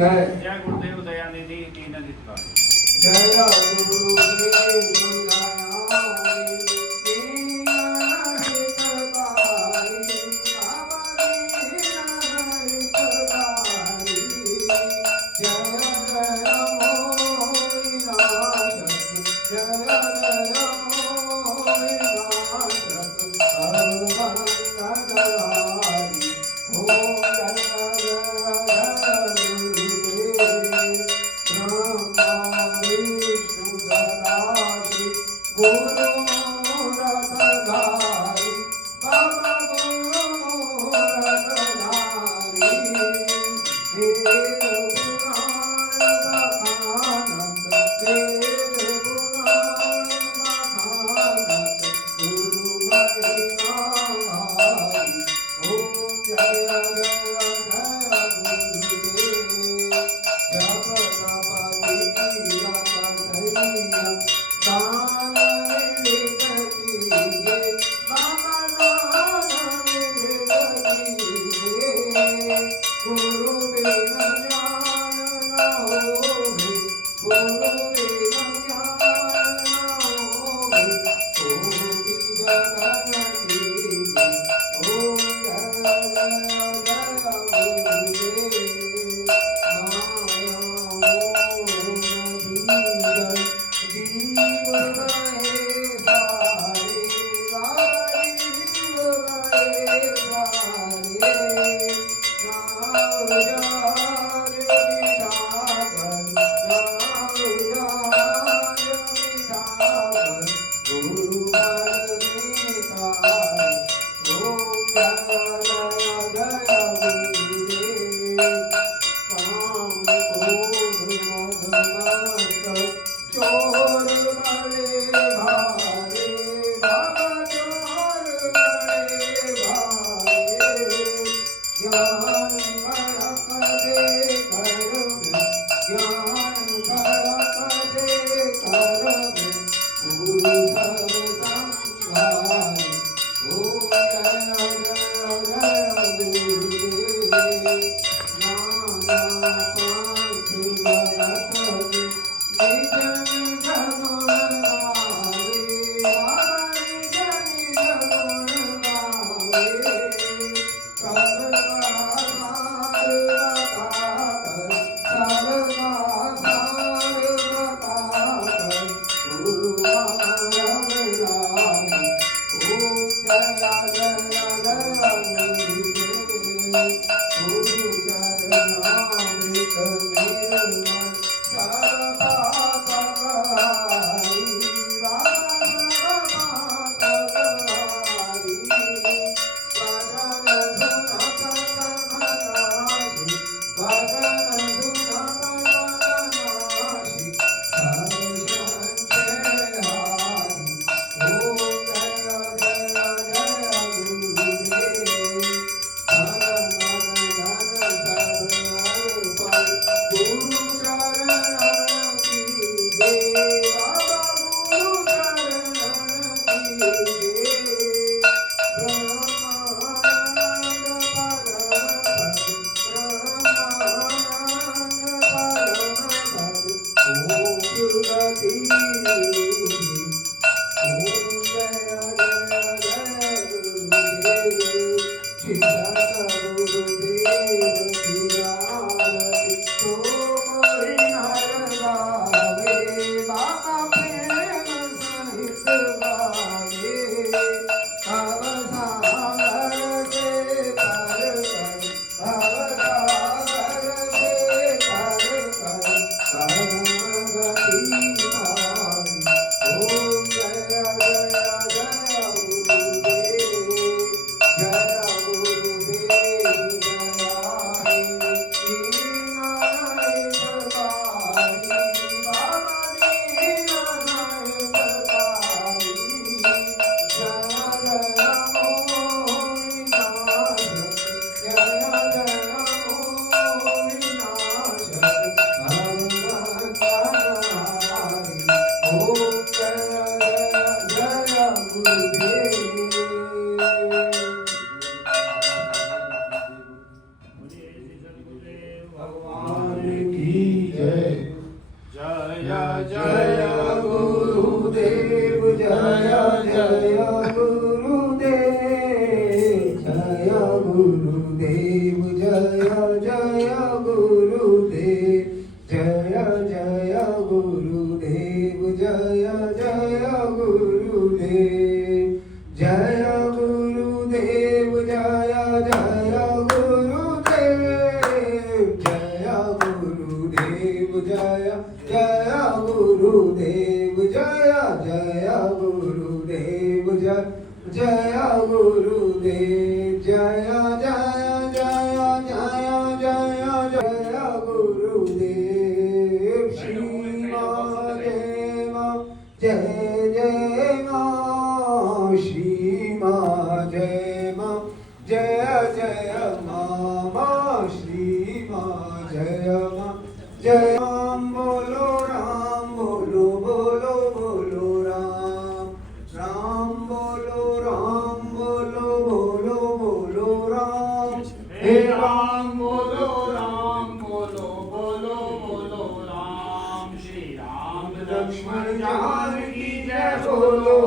जय जय गुरुदेव दयानिधि दीन हितकारी। जय गुरुदेव दयानिधि दीन हितकारी। बाबा दीन हितकारी। जय जय मोहि नाशक जय जय मोहि नाशक सर्वमंगलहारी। ओम जय जय गुरुदेव ब्रह्मा विष्णु सदाशिव गुरु मूरतधारी। बाबा गुरु मूरतधारी। वेद पुराण बखानत वेद पुराण बखानत गुरु महिमा भारी। ओम जय जय जय गुरुदेव जप तप तीरथ संयम दान विविध कीजे। बाबा दान विविध कीजे। गुरु बिन ज्ञान न होवे गुरु बिन ज्ञान न होवे। कोटि जगत कीजे। ओम जय जय जय गुरुदेव माया मोह धीरज जीव गए सारे। बाबा जीव गए सारे। नाव जहाज गुरुदेव जय जय गुरुदेव जय जय गुरुदेव जय गुरुदेव जय जय गुरुदेव जय गुरुदेव जय जय गुरुदेव जय जय गुरुदेव जय जय गुरुदेव जय जय जय जय जय जय गुरुदेव श्री मां जय जय मां श्री मां जय मां जय जय मां श्री मां जय मां जय राम बोलो बोलो बोलो राम राम बोलो बोलो बोलो राम हे राम बोलो बोलो राम श्री राम लक्ष्मण जानकी जय बोलो